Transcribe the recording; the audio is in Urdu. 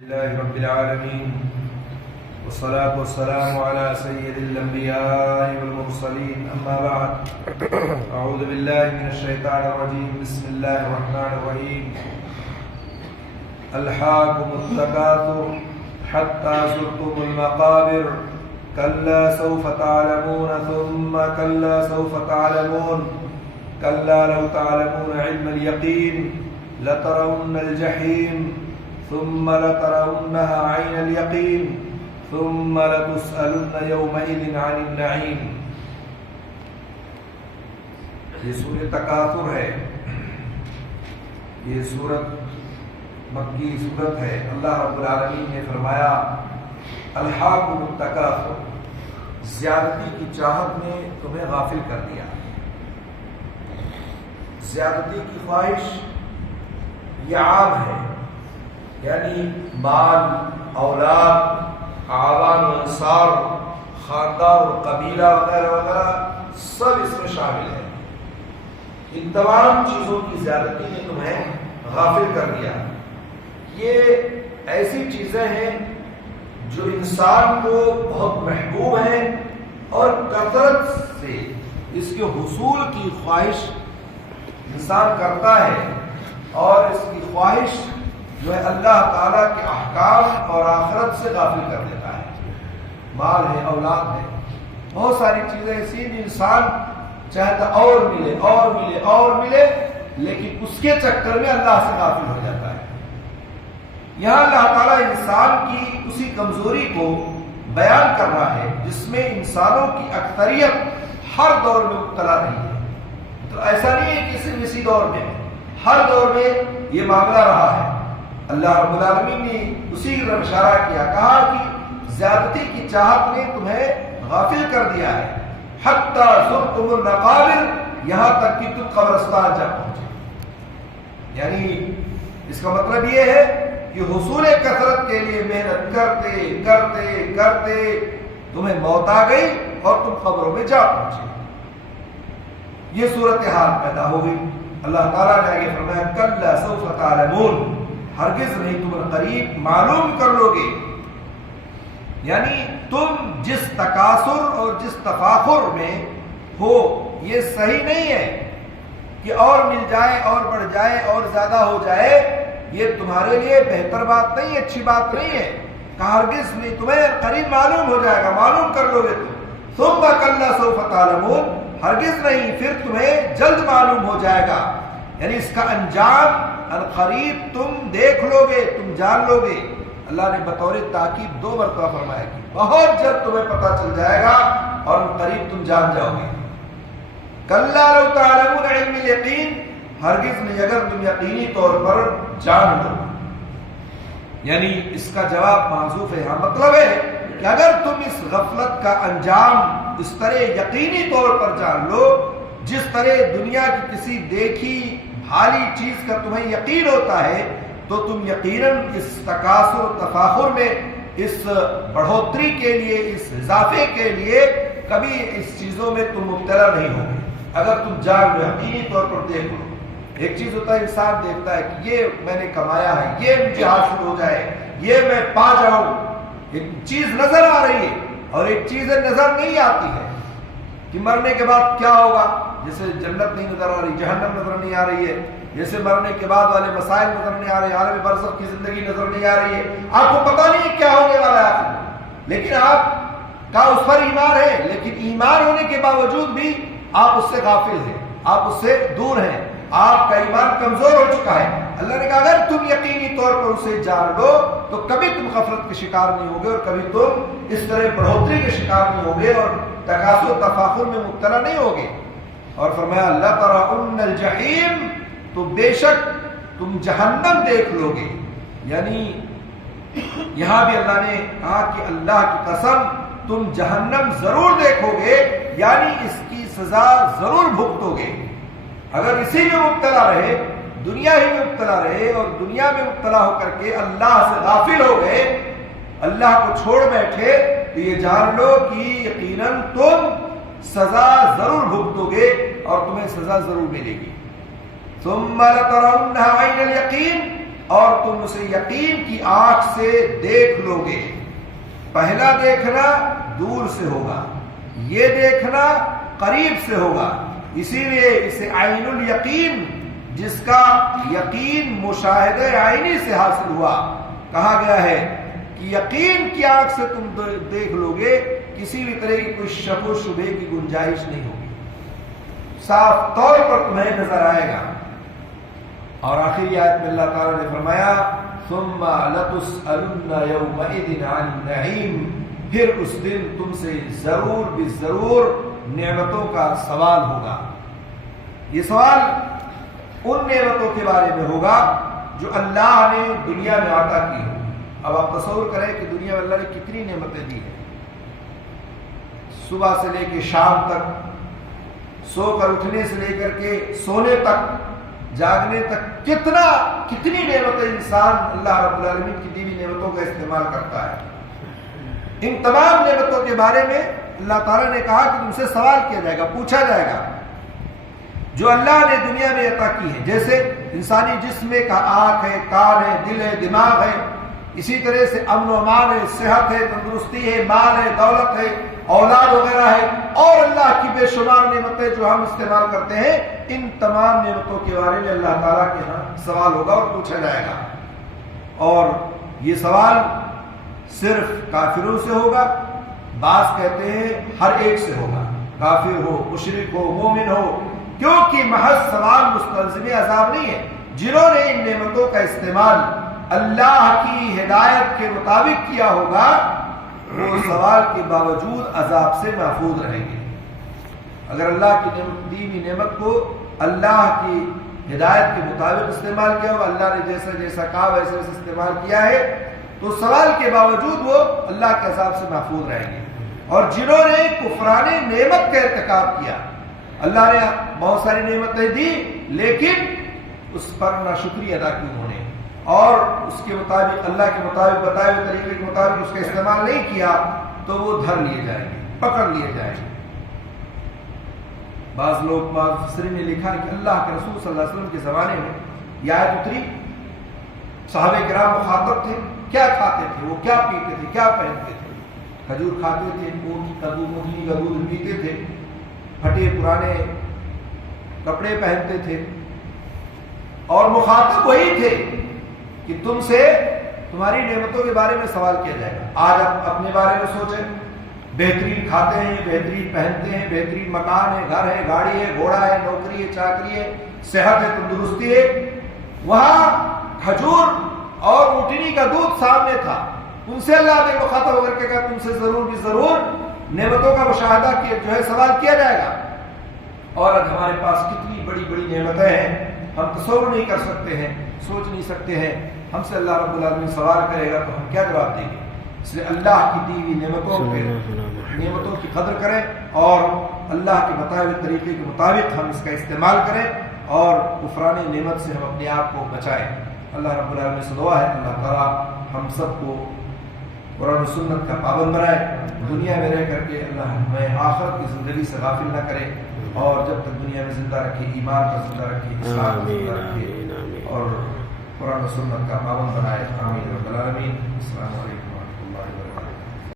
لله رب العالمين والصلاة والسلام على سيد الأنبياء والمرسلين أما بعد أعوذ بالله من الشيطان الرجيم بسم الله الرحمن الرحيم ألهاكم التكاثر حتى زرتم المقابر كلا سوف تعلمون ثم كلا سوف تعلمون كلا لو تعلمون علم اليقين لترون الجحيم ثم لترونها عين اليقين ثم لتسألن يومئذ عن النعيم. یہ سورۃ تکاثر ہے. یہ سورت مکی سورت ہے. اللہ رب العالمین نے فرمایا الہاکم التکاثر، زیادتی کی چاہت نے تمہیں غافل کر دیا. زیادتی کی خواہش یہ عام ہے، یعنی مال، اولاد، اعوان و انصار، خاندان و قبیلہ وغیرہ وغیرہ سب اس میں شامل ہے. ان تمام چیزوں کی زیادتی نے تمہیں غافل کر دیا. یہ ایسی چیزیں ہیں جو انسان کو بہت محبوب ہیں اور کثرت سے اس کے حصول کی خواہش انسان کرتا ہے، اور اس کی خواہش جو ہے اللہ تعالیٰ کے احکام اور آخرت سے غافل کر دیتا ہے. مال ہے، اولاد ہے، بہت ساری چیزیں ایسی ہیں انسان چاہتا اور ملے اور ملے اور ملے، لیکن اس کے چکر میں اللہ سے غافل ہو جاتا ہے. یہاں اللہ تعالیٰ انسان کی اسی کمزوری کو بیان کر رہا ہے جس میں انسانوں کی اکثریت ہر دور میں مبتلا رہی ہے. تو ایسا نہیں ہے کہ صرف اسی دور میں، ہر دور میں یہ معاملہ رہا ہے. اللہ رب العالمین نے اسی کی طرف اشارہ کیا، کہا کہ زیادتی کی چاہت نے تمہیں غافل کر دیا ہے. حتی زرتم المقابر، یہاں تک کہ تم قبرستان جا پہنچے. یعنی اس کا مطلب یہ ہے کہ حصول کثرت کے لیے محنت کرتے کرتے کرتے تمہیں موت آ گئی اور تم قبروں میں جا پہنچے. یہ صورتحال پیدا ہو گئی. اللہ تعالیٰ نے آگے فرمایا کلا سوف تعلمون، ہرگز نہیں تم قریب معلوم کر لو گے. یعنی تم جس تکاثر اور جس تفاخر میں ہو یہ صحیح نہیں ہے کہ اور مل جائے اور بڑھ جائے اور زیادہ ہو جائے. یہ تمہارے لیے بہتر بات نہیں ہے، اچھی بات نہیں ہے. کہ ہرگز نہیں، تمہیں قریب معلوم ہو جائے گا، معلوم کر لو گے تم. ثم کلا سوف تعلمون، ہرگز نہیں پھر تمہیں جلد معلوم ہو جائے گا. یعنی اس کا انجام قریب تم دیکھ لو گے، تم جان لو گے. اللہ نے بطور تاکید 2 مرتبہ فرمایا کہ بہت جلد تمہیں پتہ چل جائے گا اور قریب تم جان جاؤ گے. کلا لو تعلمون علم الیقین، ہرگز نہیں اگر تم یقینی طور پر جان لو. یعنی اس کا جواب محذوف ہے. ہاں مطلب ہے کہ اگر تم اس غفلت کا انجام اس طرح یقینی طور پر جان لو جس طرح دنیا کی کسی دیکھی حالی چیز کا تمہیں یقین ہوتا ہے، تو تم یقیناً اس تکاثر و تفاخر میں، اس بڑھوتری کے لیے، اس اضافے کے لیے کبھی اس چیزوں میں تم مبتلا نہیں ہوگے. اگر تم جان لو، یقینی طور پر دیکھ لو. ایک چیز ہوتا ہے انسان دیکھتا ہے کہ یہ میں نے کمایا ہے، یہ مجھے حاصل ہو جائے، یہ میں پا جاؤں. ایک چیز نظر آ رہی ہے اور ایک چیز نظر نہیں آتی ہے کہ مرنے کے بعد کیا ہوگا. جیسے جنت نہیں نظر آ رہی، جہنم نظر نہیں آ رہی ہے. جیسے مرنے کے بعد والے مسائل نظر نہیں آ رہے، عالم برزخ کی زندگی نظر نہیں آ رہی ہے. آپ کو پتہ نہیں کیا ہونے والا ہے آخر میں، لیکن آپ کا اس پر ایمان ہے. لیکن ایمان ہونے کے باوجود بھی آپ اس سے غافل ہیں، آپ اس سے دور ہیں، آپ کا ایمان کمزور ہو چکا ہے. اللہ نے کہا اگر تم یقینی طور پر اسے جان لو تو کبھی تم غفلت کے شکار نہیں ہوگے اور کبھی تم اس طرح بڑھوتری کے شکار نہیں ہوگے اور تکاثر و تفاخر میں مبتلا نہیں ہوگے. اور فرمایا لَتَرَوْنَ الْجَحِيمَ، تو بے شک تم جہنم دیکھ لو گے. یعنی یہاں بھی اللہ نے کہا کہ اللہ کی قسم تم جہنم ضرور دیکھو گے، یعنی اس کی سزا ضرور بھگتو گے. اگر اسی میں مبتلا رہے، دنیا ہی میں مبتلا رہے اور دنیا میں مبتلا ہو کر کے اللہ سے غافل ہو گئے، اللہ کو چھوڑ بیٹھے، تو یہ جان لو کہ یقیناً تم سزا ضرور بھگتو گے اور تمہیں سزا ضرور ملے گی. ثم لترونها عین الیقین، اور تم اسے یقین کی آنکھ سے دیکھ لو گے۔ پہلا دیکھنا دور سے ہوگا، یہ دیکھنا قریب سے ہوگا، اسی لیے اسے عین الیقین، جس کا یقین مشاہدہ عینی سے حاصل ہوا، کہا گیا ہے کہ یقین کی آنکھ سے تم دیکھ لو گے، کسی بھی طرح کی کوئی شک و شبہ کی گنجائش نہیں ہوگی، صاف طور پر تمہیں نظر آئے گا۔ اور آخری آیت میں اللہ تعالیٰ نے فرمایا ثم لتسألن یومئذ عن النعیم، پھر اس دن تم سے ضرور بھی ضرور نعمتوں کا سوال ہوگا۔ یہ سوال ان نعمتوں کے بارے میں ہوگا جو اللہ نے دنیا میں عطا کی ہو۔ اب آپ تصور کریں کہ دنیا میں اللہ نے کتنی نعمتیں دی ہیں، صبح سے لے کے شام تک، سو کر اٹھنے سے لے کر کے سونے تک، جاگنے تک، کتنی نعمتیں انسان اللہ رب العالمین کی دی ہوئی نعمتوں کا استعمال کرتا ہے۔ ان تمام نعمتوں کے بارے میں اللہ تعالیٰ نے کہا کہ تم سے سوال کیا جائے گا، پوچھا جائے گا، جو اللہ نے دنیا میں عطا کی ہے، جیسے انسانی جسم میں کا آنکھ ہے، کان ہے، دل ہے، دماغ ہے، اسی طرح سے امن و امان ہے، صحت ہے، تندرستی ہے، مال ہے، دولت ہے، اولاد وغیرہ ہے، اور اللہ کی بے شمار نعمتیں جو ہم استعمال کرتے ہیں، ان تمام نعمتوں کے بارے میں اللہ تعالیٰ کے ہاں سوال ہوگا اور پوچھا جائے گا۔ اور یہ سوال صرف کافروں سے ہوگا، بعض کہتے ہیں ہر ایک سے ہوگا، کافر ہو، مشرک ہو، مومن ہو، کیونکہ محض سوال مستلزم عذاب نہیں ہے۔ جنہوں نے ان نعمتوں کا استعمال اللہ کی ہدایت کے مطابق کیا ہوگا، وہ سوال کے باوجود عذاب سے محفوظ رہیں گے۔ اگر اللہ کی دی ہوئی نعمت کو اللہ کی ہدایت کے مطابق استعمال کیا ہو، اللہ نے جیسا جیسا کہا ویسے ویسے استعمال کیا ہے، تو سوال کے باوجود وہ اللہ کے عذاب سے محفوظ رہیں گے۔ اور جنہوں نے کفران نعمت کا ارتکاب کیا، اللہ نے بہت ساری نعمتیں دی لیکن اس پر ناشکری ادا کی انہوں نے، اور اس کے مطابق اللہ کے مطابق بتائے ہوئے طریقے کے مطابق اس کا استعمال نہیں کیا، تو وہ دھر لیے جائیں گے، پکڑ لیے جائیں گے۔ بعض لوگ مفسرین نے لکھا کہ اللہ کے رسول صلی اللہ علیہ وسلم کے زمانے میں یہ آیت اتری، صحابہ کرام مخاطب تھے، کیا کھاتے تھے وہ، کیا پیتے تھے، کیا پہنتے تھے، کھجور کھاتے تھے، اونٹنی کا دودھ پیتے تھے، پھٹے پرانے کپڑے پہنتے تھے، اور مخاطب وہی تھے کہ تم سے تمہاری نعمتوں کے بارے میں سوال کیا جائے گا۔ آج آپ اپنے بارے میں سوچیں، بہترین کھاتے ہیں، بہترین پہنتے ہیں، بہترین مکان ہے، گھر ہے، گاڑی ہے، گھوڑا ہے، نوکری ہے، چاکری ہے، صحت ہے، تندرستی ہے، وہاں کھجور اور اونٹنی کا دودھ سامنے تھا، ان سے اللہ نے مخاطب ہو کر کے کہا تم سے ضرور بھی ضرور نعمتوں کا مشاہدہ کیا جو ہے سوال کیا جائے گا۔ اور آج ہمارے پاس کتنی بڑی بڑی نعمتیں ہیں، ہم تصور نہیں کر سکتے ہیں، سوچ نہیں سکتے ہیں، ہم سے اللہ رب العالمین سوال کرے گا تو ہم کیا جواب دیں گے؟ اس لیے اللہ کی دی ہوئی نعمتوں کی قدر کریں اور اللہ کے بتائے ہوئے طریقے کے مطابق ہم اس کا استعمال کریں اور کفران نعمت سے ہم اپنے آپ کو بچائیں۔ اللہ رب العالمین سے دعا ہے اللہ تعالیٰ ہم سب کو قرآن و سنت کا پابند بنائے، دنیا میں رہ کر کے اللہ ہمیں آخرت کی زندگی سے غافل نہ کرے، اور جب تک دنیا میں زندہ رکھے ایمان کا زندہ رکھے، اسلام کا زندہ رکھے، اور قرآن و سنت کا پابند بنائے۔ آمین رب العالمین۔ السلام علیکم۔